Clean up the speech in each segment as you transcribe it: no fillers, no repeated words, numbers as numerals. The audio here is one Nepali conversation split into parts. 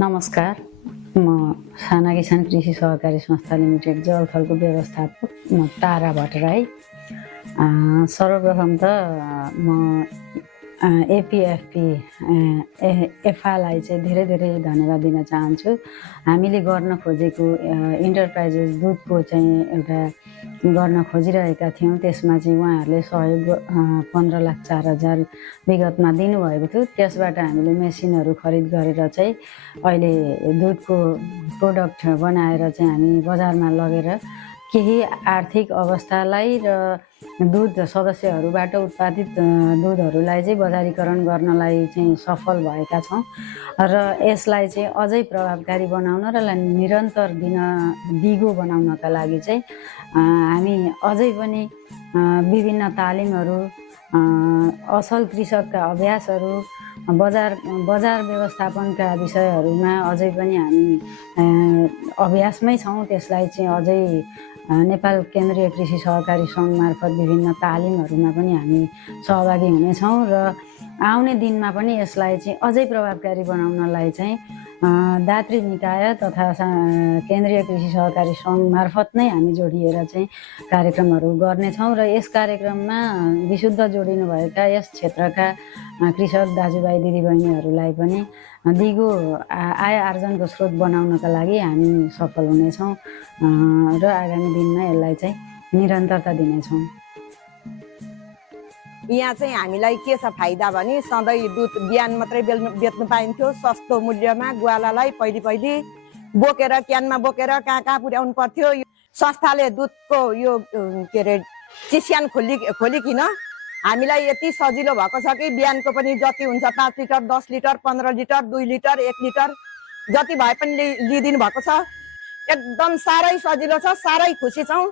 नमस्कार, म साना किसान कृषि सहकारी संस्था लिमिटेड जलथलको व्यवस्थापक म तारा भट्टराई। सर्वप्रथम त म एपिएफपी एफआलाई चाहिँ धेरै धेरै धन्यवाद दिन चाहन्छु। हामीले गर्न खोजेको इन्टरप्राइजेस दुधको चाहिँ एउटा गर्न खोजिरहेका थियौँ, त्यसमा चाहिँ उहाँहरूले सहयोग 15,04,000 विगतमा दिनुभएको थियो। त्यसबाट हामीले मेसिनहरू खरिद गरेर चाहिँ अहिले दुधको प्रोडक्ट बनाएर चाहिँ हामी बजारमा लगेर केही आर्थिक अवस्थालाई र दुध सदस्यहरूबाट उत्पादित दुधहरूलाई चाहिँ बजारीकरण गर्नलाई चाहिँ सफल भएका छौँ र यसलाई चाहिँ अझै प्रभावकारी बनाउन र निरन्तर दिगो बनाउनका लागि चाहिँ हामी अझै पनि विभिन्न तालिमहरू, असल कृषकका अभ्यासहरू, बजार व्यवस्थापनका विषयहरूमा अझै पनि हामी अभ्यासमै छौँ। त्यसलाई चाहिँ अझै नेपाल केन्द्रीय कृषि सहकारी सङ्घ मार्फत विभिन्न तालिमहरूमा पनि हामी सहभागी हुनेछौँ र आउने दिनमा पनि यसलाई चाहिँ अझै प्रभावकारी बनाउनलाई चाहिँ दात्री निकाय तथा केन्द्रीय कृषि सहकारी सङ्घ मार्फत नै हामी जोडिएर चाहिँ कार्यक्रमहरू गर्नेछौँ र यस कार्यक्रममा विशुद्ध जोडिनुभएका यस क्षेत्रका कृषक दाजुभाइ दिदीबहिनीहरूलाई पनि दिगो आय आर्जनको स्रोत बनाउनका लागि हामी सफल हुनेछौँ र आगामी दिनमा यसलाई चाहिँ निरन्तरता दिनेछौँ। यहाँ चाहिँ हामीलाई के छ फाइदा भने सधैँ दुध बिहान मात्रै बेच्नु पाइन्थ्यो सस्तो मूल्यमा। ग्वालालाई पहिले बोकेर क्यानमा बोकेर कहाँ पुर्याउनु पर्थ्यो। संस्थाले दुधको यो के अरे चिस्यान खोलिकन हामीलाई यति सजिलो भएको छ कि बिहानको पनि जति हुन्छ 5 litre 10 litre 15 litre 2 litre 1 litre जति भए पनि लिइदिनु भएको छ। एकदम साह्रै सजिलो छ, साह्रै खुसी छौँ।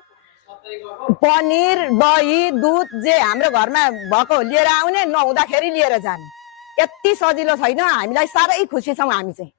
पनिर दही दुध जे हाम्रो घरमा भएको लिएर आउने, नहुँदाखेरि लिएर जाने, यति सजिलो छैन। हामीलाई साह्रै खुसी छौँ हामी चाहिँ।